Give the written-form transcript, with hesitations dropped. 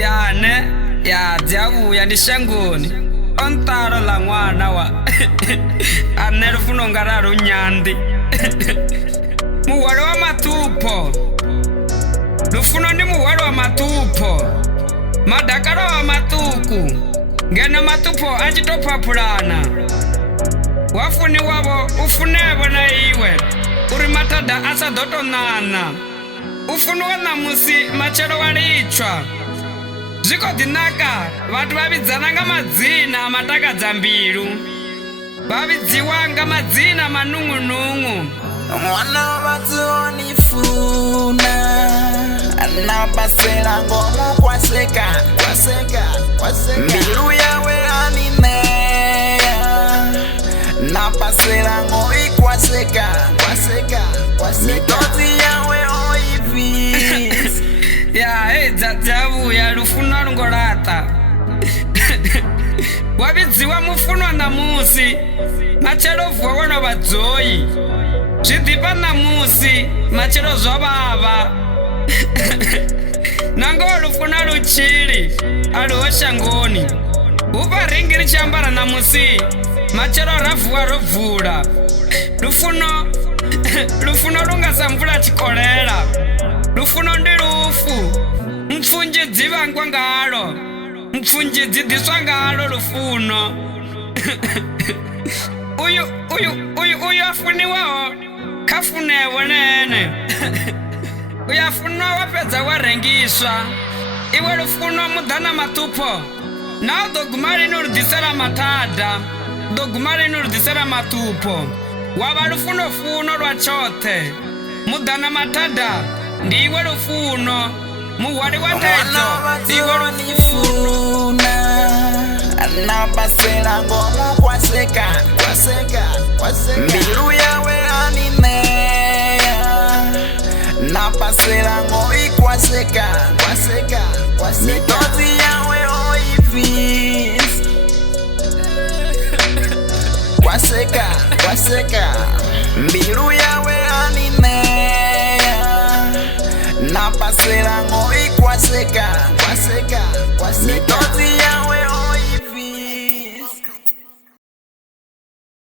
Yane ya jabu ya ndishangoni ontaro la mwana wa anerufuno ngararo nyandi muwaro wa matupo rufuno ndi muwaro wa matupo madakaro wa matuku ngena matupo achitopapulana wafuni wabo ufunebo na iwe uri matada asadotonana ufunuwa na musi machero walichwa ziko dinaka watu wabidzananga madzina amataka mbilu wabidziwanga madzina manung'unung'u mwana watonifuna anabasela ngomo kwaseka mbilu yawe animeya napasela ngoi kwaseka mitozi yawe oivis ya jabu ya lufuno lungolata wabidziwa mufuno na musi machero vuwa badzoyi zvidipa na musi machero zvabava nango lufuno luchiri aluho shangoni upa ringi richambara na musi machero ravuwa rovhura lufuno lungasamvula chikolera lufuno ndi lufu mpfunjidzi vangwa ngalo mpfunjidzi diswa ngalo lufuno uyu afuniwaho kafunewo nene uyu afuniwa wapedza warengiswa iwe lufuno mudhana matupo nawo doguma lino ludisela matada doguma lino ludisela matupo wava lufunofuno lwa chothe mudhana matada ndiwe lufuno muwali wa tedzo ndiwe lufuno anabasela ngomo kwaseka mbilu yawe animeya napasela ngoi kwaseka mitozi yawe oivis kwaseka mbilu yawe animeya napasela ngoi kwaseka mitozi yawe